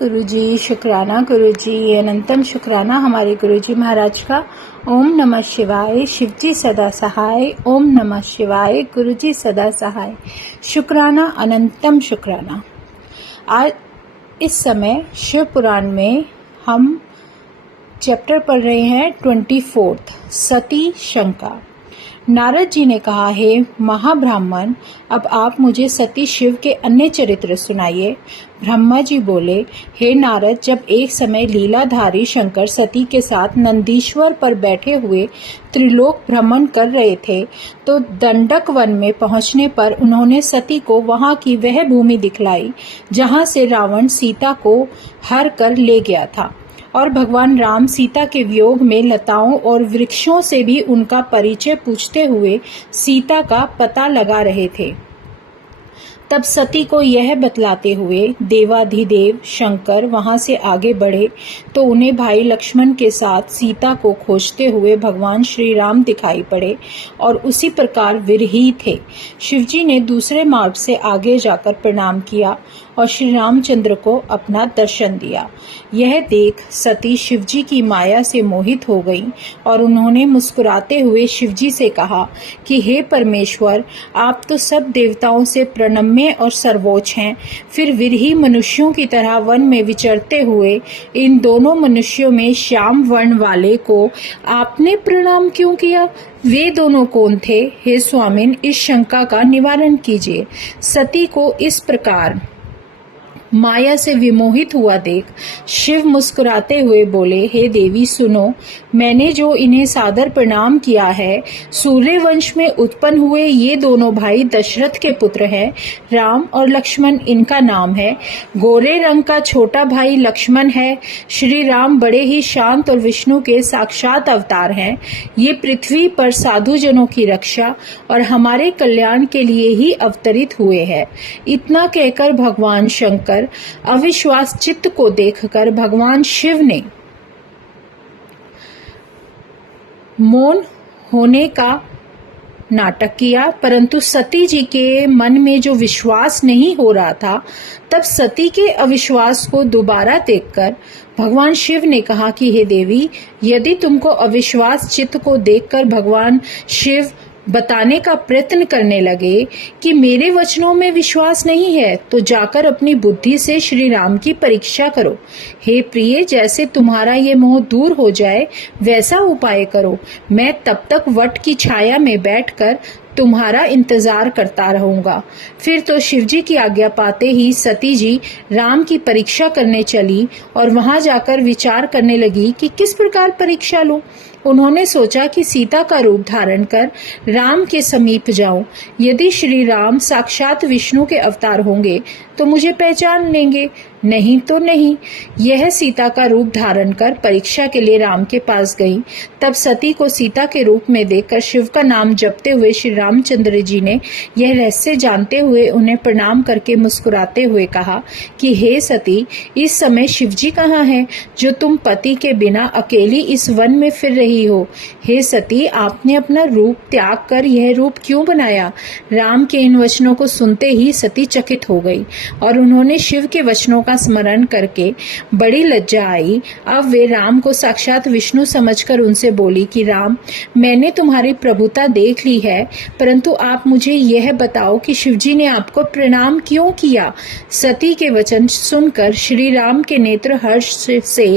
गुरुजी शुक्राना, गुरुजी अनंतम शुक्राना हमारे गुरुजी महाराज का। ओम नमः शिवाय। शिवजी सदा सहाय। ओम नमः शिवाय। गुरुजी सदा सहाय। शुक्राना, अनंतम शुक्राना। आज इस समय शिव पुराण में हम चैप्टर पढ़ रहे हैं 24 सती शंका। नारद जी ने कहा, हे महाब्राह्मण, अब आप मुझे सती शिव के अन्य चरित्र सुनाइए। ब्रह्मा जी बोले, हे नारद, जब एक समय लीलाधारी शंकर सती के साथ नंदीश्वर पर बैठे हुए त्रिलोक भ्रमण कर रहे थे तो दंडक वन में पहुंचने पर उन्होंने सती को वहां की वह भूमि दिखलाई जहां से रावण सीता को हर कर ले गया था, और भगवान राम सीता के वियोग में लताओं और वृक्षों से भी उनका परिचय पूछते हुए सीता का पता लगा रहे थे। तब सती को यह बतलाते हुए देवाधिदेव शंकर वहां से आगे बढ़े तो उन्हें भाई लक्ष्मण के साथ सीता को खोजते हुए भगवान श्री राम दिखाई पड़े और उसी प्रकार विरही थे। शिवजी ने दूसरे मार्ग से आगे जाकर प्रणाम किया और श्री रामचंद्र को अपना दर्शन दिया। यह देख सती शिवजी की माया से मोहित हो गई और उन्होंने मुस्कुराते हुए शिवजी से कहा कि हे परमेश्वर, आप तो सब देवताओं से प्रणम्य और सर्वोच्च हैं, फिर विरही मनुष्यों की तरह वन में विचरते हुए इन दोनों मनुष्यों में श्याम वर्ण वाले को आपने प्रणाम क्यों किया? वे दोनों कौन थे? हे स्वामिन, इस शंका का निवारण कीजिए। सती को इस प्रकार माया से विमोहित हुआ देख शिव मुस्कुराते हुए बोले, हे देवी सुनो, मैंने जो इन्हें सादर प्रणाम किया है, सूर्य वंश में उत्पन्न हुए ये दोनों भाई दशरथ के पुत्र हैं। राम और लक्ष्मण इनका नाम है। गोरे रंग का छोटा भाई लक्ष्मण है। श्री राम बड़े ही शांत और विष्णु के साक्षात अवतार हैं। ये पृथ्वी पर साधु जनों की रक्षा और हमारे कल्याण के लिए ही अवतरित हुए हैं। इतना कहकर भगवान शंकर अविश्वास चित्त को देखकर भगवान शिव ने मौन होने का नाटक किया, परंतु सती जी के मन में जो विश्वास नहीं हो रहा था, तब सती के अविश्वास को दोबारा देखकर भगवान शिव ने कहा कि हे देवी, यदि तुमको अविश्वास चित्त को देखकर भगवान शिव बताने का प्रयत्न करने लगे कि मेरे वचनों में विश्वास नहीं है, तो जाकर अपनी बुद्धि से श्री राम की परीक्षा करो। हे प्रिय, जैसे तुम्हारा ये मोह दूर हो जाए वैसा उपाय करो। मैं तब तक वट की छाया में बैठकर तुम्हारा इंतजार करता रहूंगा। फिर तो शिवजी की आज्ञा पाते ही सती जी राम की परीक्षा करने चली और वहां जाकर विचार करने लगी कि किस प्रकार परीक्षा लूं। उन्होंने सोचा कि सीता का रूप धारण कर राम के समीप जाऊं। यदि श्री राम साक्षात विष्णु के अवतार होंगे तो मुझे पहचान लेंगे, नहीं तो नहीं। यह सीता का रूप धारण कर परीक्षा के लिए राम के पास गई। तब सती को सीता के रूप में देखकर शिव का नाम जपते हुए श्री रामचंद्र जी ने यह रहस्य जानते हुए उन्हें प्रणाम करके मुस्कुराते हुए कहा कि हे सती, इस समय शिवजी कहाँ हैं जो तुम पति के बिना अकेली इस वन में फिर रही हो? हे सती, आपने अपना रूप त्याग कर यह रूप क्यों बनाया? राम के इन वचनों को सुनते ही सती चकित हो गई और उन्होंने शिव के वचनों का स्मरण करके बड़ी लज्जा आई। अब वे राम को साक्षात विष्णु समझकर उनसे बोली कि राम, मैंने तुम्हारी प्रभुता देख ली है, परंतु आप मुझे यह बताओ कि शिवजी ने आपको प्रणाम क्यों किया? सती के वचन सुनकर श्री राम के नेत्र हर्ष से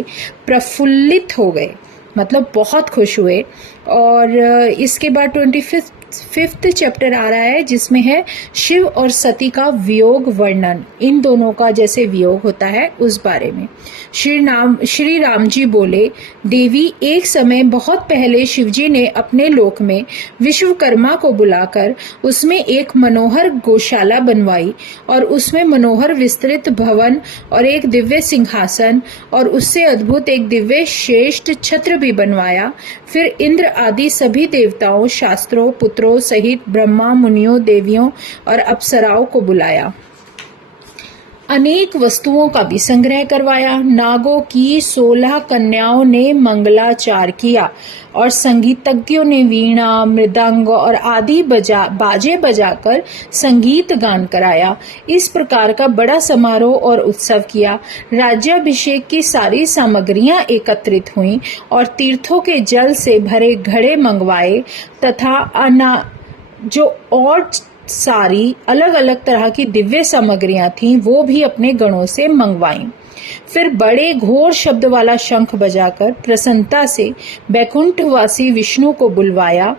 प्रफुल्लित हो गए, मतलब बहुत खुश हुए। और इसके बाद 25th चैप्टर आ रहा है जिसमें है शिव और सती का वियोग वर्णन। इन दोनों का जैसे वियोग होता है उस बारे में श्री राम जी बोले, देवी, एक समय बहुत पहले शिवजी ने अपने लोक में विश्वकर्मा को बुलाकर उसमें एक मनोहर गौशाला बनवाई और उसमें मनोहर विस्तृत भवन और एक दिव्य सिंहासन और उससे अद्भुत एक दिव्य श्रेष्ठ छत्र भी बनवाया। फिर इंद्र आदि सभी देवताओं, शास्त्रों, पुत्रों सहित ब्रह्मा, मुनियों, देवियों और अप्सराओं को बुलाया। अनेक वस्तुओं का भी संग्रह करवाया। नागों की 16 कन्याओं ने मंगलाचार किया और संगीतज्ञों ने वीणा, मृदंग और आदि बाजे बजाकर संगीत गान कराया। इस प्रकार का बड़ा समारोह और उत्सव किया। राज्याभिषेक की सारी सामग्रियां एकत्रित हुईं और तीर्थों के जल से भरे घड़े मंगवाए तथा जो और सारी अलग अलग तरह की दिव्य सामग्रियां थीं वो भी अपने गणों से मंगवाईं। फिर बड़े घोर शब्द वाला शंख बजाकर प्रसन्नता से बैकुंठवासी विष्णु को बुलवाया।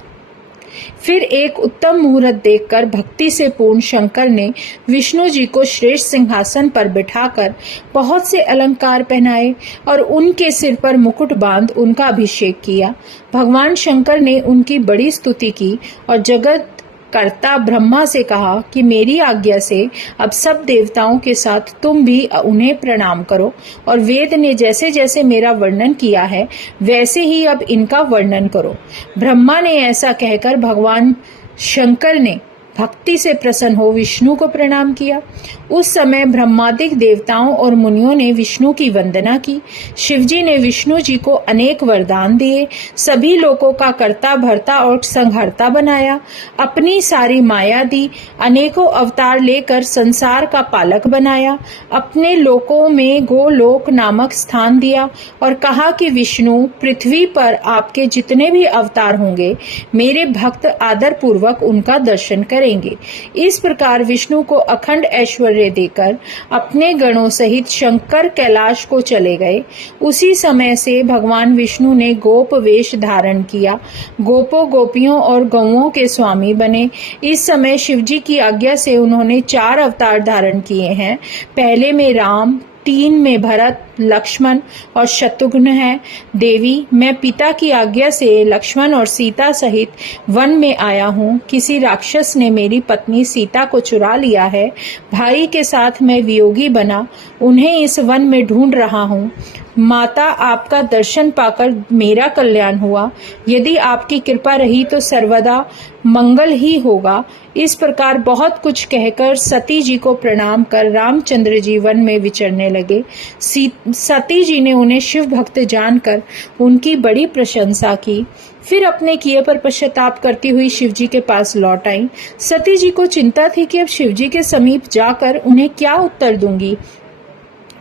फिर एक उत्तम मुहूर्त देखकर भक्ति से पूर्ण शंकर ने विष्णु जी को श्रेष्ठ सिंहासन पर बिठाकर बहुत से अलंकार पहनाए और उनके सिर पर मुकुट बांध उनका अभिषेक किया। भगवान शंकर ने उनकी बड़ी स्तुति की और जगत कर्ता ब्रह्मा से कहा कि मेरी आज्ञा से अब सब देवताओं के साथ तुम भी उन्हें प्रणाम करो और वेद ने जैसे जैसे मेरा वर्णन किया है वैसे ही अब इनका वर्णन करो। ब्रह्मा ने ऐसा कहकर भगवान शंकर ने भक्ति से प्रसन्न हो विष्णु को प्रणाम किया। उस समय ब्रह्मादिक देवताओं और मुनियों ने विष्णु की वंदना की। शिवजी ने विष्णु जी को अनेक वरदान दिए, सभी लोगों का कर्ता भर्ता और संहर्ता बनाया, अपनी सारी माया दी, अनेकों अवतार लेकर संसार का पालक बनाया, अपने लोकों में गोलोक नामक स्थान दिया और कहा कि विष्णु पृथ्वी पर आपके जितने भी अवतार होंगे मेरे भक्त आदर पूर्वक उनका दर्शन करेंगे। इस प्रकार विष्णु को अखंड ऐश्वर्य देकर अपने गणों सहित शंकर कैलाश को चले गए। उसी समय से भगवान विष्णु ने गोप वेश धारण किया, गोपों गोपियों और गौओं के स्वामी बने। इस समय शिवजी की आज्ञा से उन्होंने 4 अवतार धारण किए हैं। पहले में राम, 3 में भरत, लक्ष्मण और शत्रुघ्न है। देवी, मैं पिता की आज्ञा से लक्ष्मण और सीता सहित वन में आया हूँ। किसी राक्षस ने मेरी पत्नी सीता को चुरा लिया है। भाई के साथ मैं वियोगी बना, उन्हें इस वन में ढूंढ रहा हूँ। माता, आपका दर्शन पाकर मेरा कल्याण हुआ। यदि आपकी कृपा रही तो सर्वदा मंगल ही होगा। इस प्रकार बहुत कुछ कहकर सती जी को प्रणाम कर रामचंद्र जी वन में विचरने लगे। सती जी ने उन्हें शिव भक्त जानकर उनकी बड़ी प्रशंसा की। फिर अपने किए पर पश्चाताप करती हुई शिवजी के पास लौट आई। सती जी को चिंता थी कि अब शिवजी के समीप जाकर उन्हें क्या उत्तर दूंगी।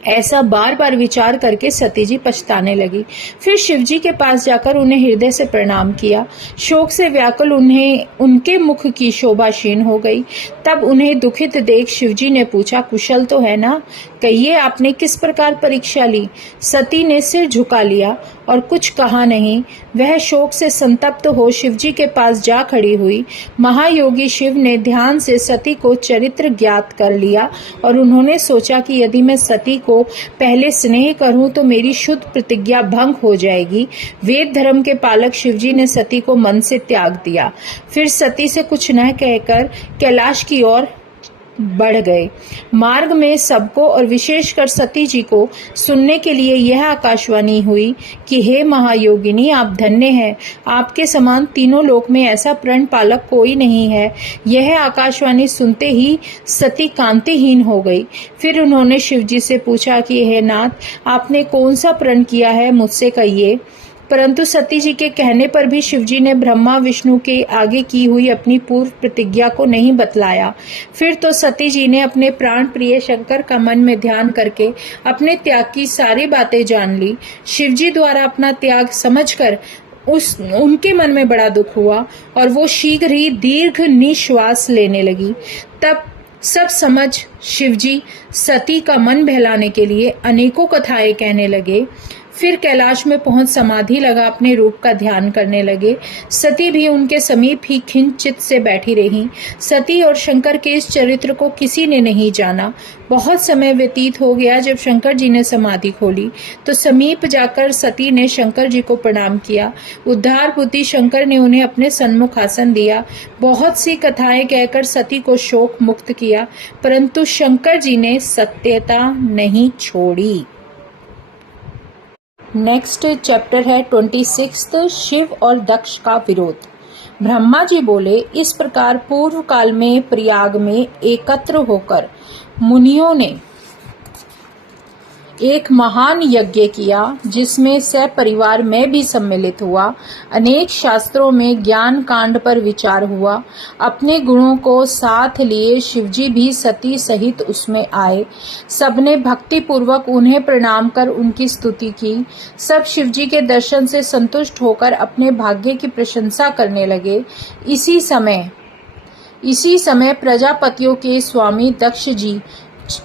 ऐसा बार बार विचार करके सती जी पछताने लगी। फिर शिवजी के पास जाकर उन्हें हृदय से प्रणाम किया। शोक से व्याकुल उनके मुख की शोभा क्षीण हो गई। तब उन्हें दुखित देख शिवजी ने पूछा, कुशल तो है ना? कहिए, आपने किस प्रकार परीक्षा ली? सती ने सिर झुका लिया और कुछ कहा नहीं। वह शोक से संतप्त हो शिवजी के पास जा खड़ी हुई। महायोगी शिव ने ध्यान से सती को चरित्र ज्ञात कर लिया और उन्होंने सोचा कि यदि मैं सती को पहले स्नेह करूं तो मेरी शुद्ध प्रतिज्ञा भंग हो जाएगी। वेद धर्म के पालक शिवजी ने सती को मन से त्याग दिया। फिर सती से कुछ न कहकर कैलाश की ओर बढ़ गए। मार्ग में सबको और विशेषकर सती जी को सुनने के लिए यह आकाशवाणी हुई कि हे महायोगिनी, आप धन्य हैं। आपके समान तीनों लोक में ऐसा प्रण पालक कोई नहीं है। यह आकाशवाणी सुनते ही सती कांतिहीन हो गई। फिर उन्होंने शिवजी से पूछा कि हे नाथ, आपने कौन सा प्रण किया है, मुझसे कहिए। परंतु सती जी के कहने पर भी शिवजी ने ब्रह्मा विष्णु के आगे की हुई अपनी पूर्व प्रतिज्ञा को नहीं बतलाया। फिर तो सती जी ने अपने प्राण प्रिय शंकर का मन में ध्यान करके अपने त्याग की सारी बातें जान ली। शिवजी द्वारा अपना त्याग समझकर उनके मन में बड़ा दुख हुआ और वो शीघ्र ही दीर्घ निश्वास लेने लगी। तब सब समझ शिवजी सती का मन बहलाने के लिए अनेकों कथाएं कहने लगे। फिर कैलाश में पहुंच समाधि लगा अपने रूप का ध्यान करने लगे। सती भी उनके समीप ही खिंचित से बैठी रही। सती और शंकर के इस चरित्र को किसी ने नहीं जाना। बहुत समय व्यतीत हो गया। जब शंकर जी ने समाधि खोली तो समीप जाकर सती ने शंकर जी को प्रणाम किया। उद्धार बुद्धि शंकर ने उन्हें अपने सन्मुख आसन दिया। बहुत सी कथाएं कहकर सती को शोक मुक्त किया, परंतु शंकर जी ने सत्यता नहीं छोड़ी। नेक्स्ट चैप्टर है 26 शिव और दक्ष का विरोध। ब्रह्मा जी बोले, इस प्रकार पूर्व काल में प्रयाग में एकत्र होकर मुनियों ने एक महान यज्ञ किया जिसमें सपरिवार मैं भी सम्मिलित हुआ। अनेक शास्त्रों में ज्ञान कांड पर विचार हुआ। अपने गुणों को साथ लिए शिवजी भी सती सहित उसमें आए। सबने भक्ति पूर्वक उन्हें प्रणाम कर उनकी स्तुति की। सब शिवजी के दर्शन से संतुष्ट होकर अपने भाग्य की प्रशंसा करने लगे। इसी समय प्रजापतियों के स्वामी दक्ष जी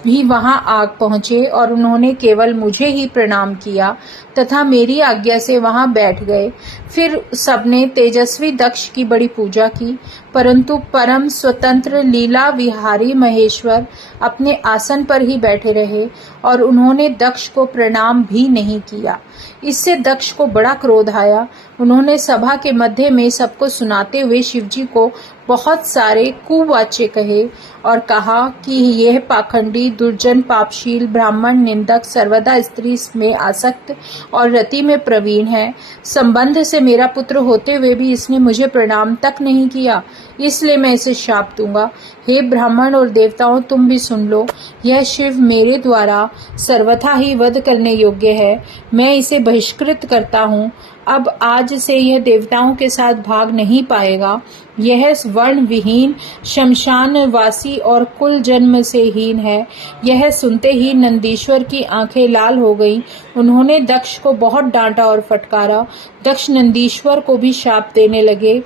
भी वहां आ पहुंचे और उन्होंने केवल मुझे ही प्रणाम किया तथा मेरी आज्ञा से वहां बैठ गए। फिर सबने तेजस्वी दक्ष की बड़ी पूजा की, परंतु परम स्वतंत्र लीला विहारी महेश्वर अपने आसन पर ही बैठे रहे और उन्होंने दक्ष को प्रणाम भी नहीं किया। इससे दक्ष को बड़ा क्रोध आया। उन्होंने सभा के मध्य में सबको सुनाते हुए शिवजी को बहुत सारे कुवाच्य कहे और कहा कि यह पाखंडी, दुर्जन, पापशील, ब्राह्मण निंदक, सर्वदा स्त्री में आसक्त और रति में प्रवीण है। संबंध से मेरा पुत्र होते हुए भी इसने मुझे प्रणाम तक नहीं किया, इसलिए मैं इसे शाप दूंगा। हे ब्राह्मण और देवताओं, तुम भी सुन लो। यह शिव मेरे द्वारा सर्वथा ही वध करने योग्य है। मैं इसे बहिष्कृत करता हूँ। अब आज से यह देवताओं के साथ भाग नहीं पाएगा। यह वर्ण विहीन, शमशान वासी और कुल जन्म से हीन है। यह सुनते ही नंदीश्वर की आंखें लाल हो गईं। उन्होंने दक्ष को बहुत डांटा और फटकारा। दक्ष नंदीश्वर को भी शाप देने लगे।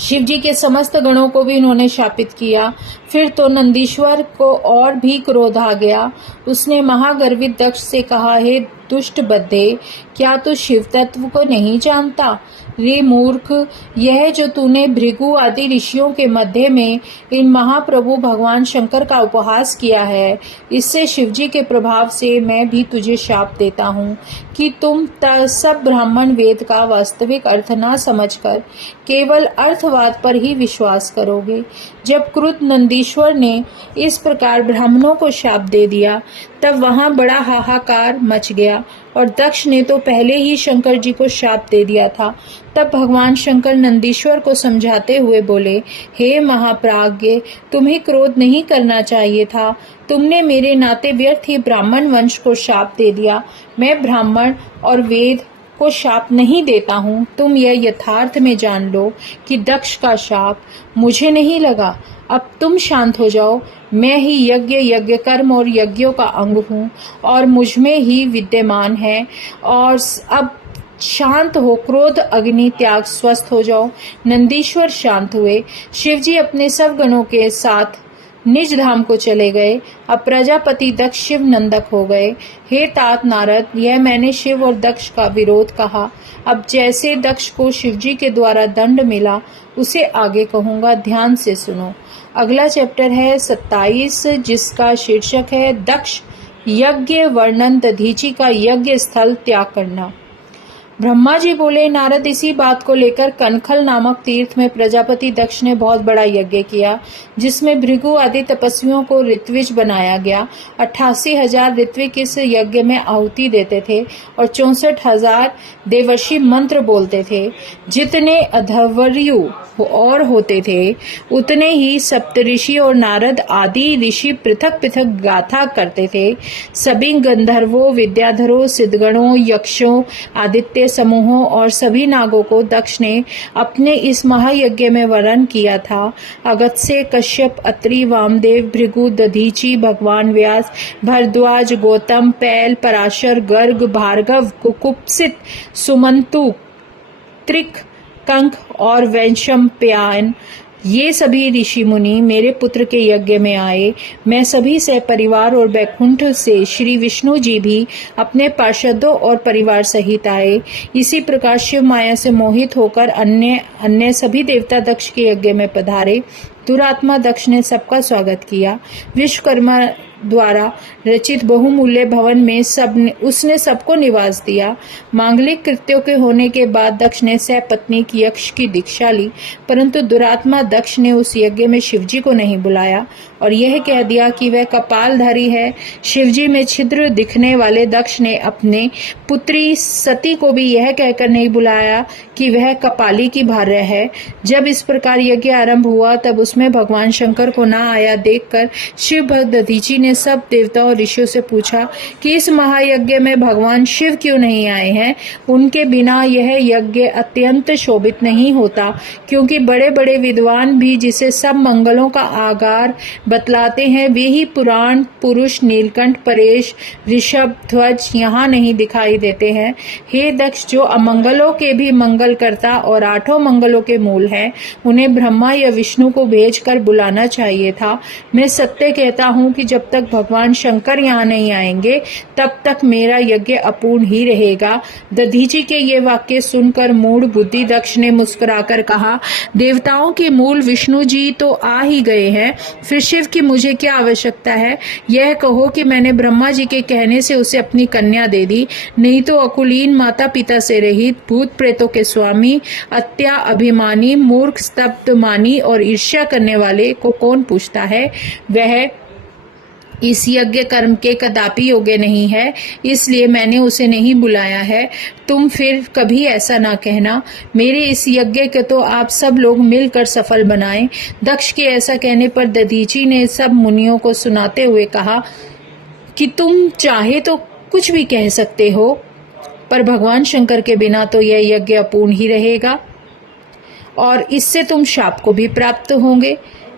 शिवजी के समस्त गणों को भी उन्होंने शापित किया। फिर तो नंदीश्वर को और भी क्रोध आ गया। उसने महागर्वित दक्ष से कहा, हे दुष्ट बद्धे, क्या तू शिव तत्व को नहीं जानता? रे मूर्ख, यह जो तूने भृगु आदि ऋषियों के मध्य में इन महाप्रभु भगवान शंकर का उपहास किया है, इससे शिवजी के प्रभाव से मैं भी तुझे शाप देता हूँ कि तुम सब ब्राह्मण वेद का वास्तविक अर्थ न समझकर केवल अर्थवाद पर ही विश्वास करोगे। जब क्रुद्ध नंदीश्वर ने इस प्रकार ब्राह्मणों को शाप दे दिया, तब वहां बड़ा हाहाकार मच गया और दक्ष ने तो पहले ही शंकर जी को शाप दे दिया था। तब भगवान शंकर नंदीश्वर को समझाते हुए बोले, हे महाप्राज्ञ, तुम्हें क्रोध नहीं करना चाहिए था। तुमने मेरे नाते व्यर्थ ही ब्राह्मण वंश को शाप दे दिया। मैं ब्राह्मण और वेद को शाप नहीं देता हूँ। तुम यह यथार्थ में जान लो कि दक्ष का शाप मुझे नहीं लगा। अब तुम शांत हो जाओ। मैं ही यज्ञ कर्म और यज्ञों का अंग हूँ और मुझमें ही विद्यमान है। और अब शांत हो, क्रोध अग्नि त्याग, स्वस्थ हो जाओ। नंदीश्वर शांत हुए। शिवजी अपने सब गणों के साथ निज धाम को चले गए। अब प्रजापति दक्ष शिव नंदक हो गए। हे तात नारद, यह मैंने शिव और दक्ष का विरोध कहा। अब जैसे दक्ष को शिवजी के द्वारा दंड मिला, उसे आगे कहूंगा, ध्यान से सुनो। अगला चैप्टर है 27, जिसका शीर्षक है दक्ष यज्ञ वर्णन, दधीचि का यज्ञ स्थल त्याग करना। ब्रह्मा जी बोले, नारद, इसी बात को लेकर कनखल नामक तीर्थ में प्रजापति दक्ष ने बहुत बड़ा यज्ञ किया, जिसमें भृगु आदि तपस्वियों को ऋत्विज बनाया गया। 88,000 ऋत्विक इस यज्ञ में आहुति देते थे और 64,000 देवर्षि मंत्र बोलते थे। जितने अधवर्यु और होते थे, उतने ही सप्तऋषि और नारद आदि ऋषि पृथक पृथक गाथा करते थे। सभी गंधर्वों, विद्याधरों, सिद्धगणों, यक्षों, आदित्य समूहों और सभी नागों को दक्ष ने अपने इस महायज्ञ में वरण किया था। अगस्त्य, कश्यप, अत्रि, वामदेव, भृगु, दधीचि, भगवान व्यास, भरद्वाज, गौतम, पैल, पराशर, गर्ग, भार्गव, कुकुत्सित, सुमंतु, त्रिक, कंक और वैशंपायन, ये सभी ऋषि मुनि मेरे पुत्र के यज्ञ में आए। मैं सभी से परिवार और बैकुंठ से श्री विष्णु जी भी अपने पार्षदों और परिवार सहित आए। इसी प्रकार शिव माया से मोहित होकर अन्य सभी देवता दक्ष के यज्ञ में पधारे। दुरात्मा दक्ष ने सबका स्वागत किया। विश्वकर्मा द्वारा रचित बहुमूल्य भवन में उसने सबको निवास दिया। मांगलिक कृत्यों के होने के बाद दक्ष ने सपत्नीक यक्ष की दीक्षा ली, परंतु दुरात्मा दक्ष ने उस यज्ञ में शिवजी को नहीं बुलाया और यह कह दिया कि वह कपालधारी है। शिवजी में छिद्र दिखने वाले दक्ष ने अपने पुत्री सती को भी यह कहकर नहीं बुलाया कि वह कपाली की भार्या है। जब इस प्रकार यज्ञ आरंभ हुआ, तब उसमें भगवान शंकर को न आया देखकर शिव भक्त दधीचि ने सब देवताओं और ऋषियों से पूछा कि इस महायज्ञ में भगवान शिव क्यों नहीं आए हैं। उनके बिना यह यज्ञ अत्यंत शोभित नहीं होता, क्योंकि बड़े बड़े विद्वान भी जिसे सब मंगलों का आगार बतलाते हैं, वे ही पुराण पुरुष नीलकंठ, परेश, ऋषभ ध्वज यहाँ नहीं दिखाई देते हैं। हे दक्ष, जो अमंगलों के भी मंगल करता और 8 मंगलों के मूल हैं, उन्हें ब्रह्मा या विष्णु को भेजकर बुलाना चाहिए था। मैं सत्य कहता हूँ कि जब तक भगवान शंकर यहाँ नहीं आएंगे, तब तक मेरा यज्ञ अपूर्ण ही रहेगा। दधीचि के ये वाक्य सुनकर मूढ़ बुद्धि दक्ष ने मुस्कुराकर कहा, देवताओं के मूल विष्णु जी तो आ ही गए हैं, फिर शिव की मुझे क्या आवश्यकता है। यह कहो कि मैंने ब्रह्मा जी के कहने से उसे अपनी कन्या दे दी, नहीं तो अकुलीन माता पिता से रहित, भूत प्रेतों के स्वामी, अत्या अभिमानी, मूर्ख, स्तब्ध मानी और ईर्ष्या करने वाले को कौन पूछता है। वह इस यज्ञ कर्म के कदापि योग्य नहीं है, इसलिए मैंने उसे नहीं बुलाया है। तुम फिर कभी ऐसा ना कहना। मेरे इस यज्ञ के तो आप सब लोग मिलकर सफल बनाएं। दक्ष के ऐसा कहने पर दधीचि ने सब मुनियों को सुनाते हुए कहा कि तुम चाहे तो कुछ भी कह सकते हो, पर भगवान शंकर के बिना तो यह यज्ञ अपूर्ण ही रहेगा और इससे तुम शाप को भी प्राप्त होंगे।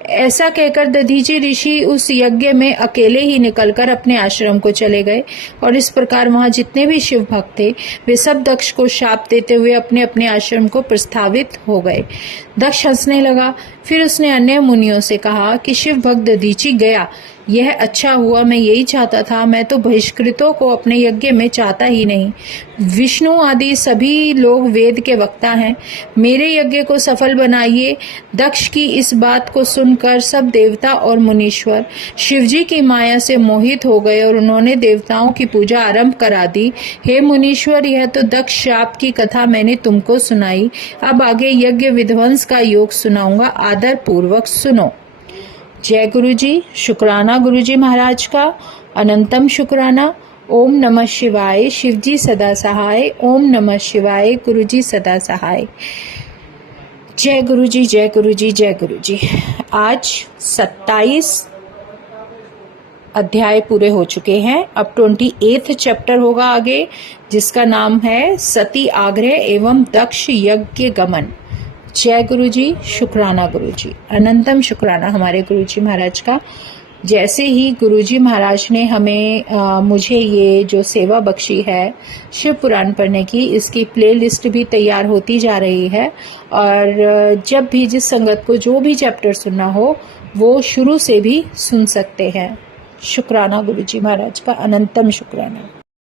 ऐसा कहकर दधीचि ऋषि उस यज्ञ में अकेले ही निकलकर अपने आश्रम को चले गए और इस प्रकार वहां जितने भी शिव भक्त थे, वे सब दक्ष को शाप देते हुए अपने अपने आश्रम को प्रस्थापित हो गए। दक्ष हंसने लगा। फिर उसने अन्य मुनियों से कहा कि शिव भक्त दधीचि गया, यह अच्छा हुआ। मैं यही चाहता था। मैं तो बहिष्कृतों को अपने यज्ञ में चाहता ही नहीं। विष्णु आदि सभी लोग वेद के वक्ता हैं, मेरे यज्ञ को सफल बनाइए। दक्ष की इस बात को सुनकर सब देवता और मुनीश्वर शिवजी की माया से मोहित हो गए और उन्होंने देवताओं की पूजा आरंभ करा दी। हे मुनीश्वर, यह तो दक्ष शाप की कथा मैंने तुमको सुनाई। अब आगे यज्ञ विध्वंस का योग सुनाऊंगा, आदर पूर्वक सुनो। जय गुरु जी। शुक्राना गुरु जी महाराज का, अनंतम शुक्राना। ओम नमः शिवाय। शिवजी सदा सहाय। ओम नमः शिवाय। गुरु जी सदा सहाय। जय गुरु जी, जय गुरु जी, जय गुरु जी। आज 27 अध्याय पूरे हो चुके हैं। अब 28 चैप्टर होगा आगे, जिसका नाम है सती आग्रह एवं दक्ष यज्ञ गमन। जय गुरु जी। शुक्राना गुरु जी, अनंतम शुक्राना हमारे गुरु जी महाराज का। जैसे ही गुरु जी महाराज ने हमें मुझे ये जो सेवा बख्शी है शिव पुराण पढ़ने की, इसकी प्लेलिस्ट भी तैयार होती जा रही है और जब भी जिस संगत को जो भी चैप्टर सुनना हो वो शुरू से भी सुन सकते हैं। शुक्राना गुरु जी महाराज का, अनंतम शुक्राना।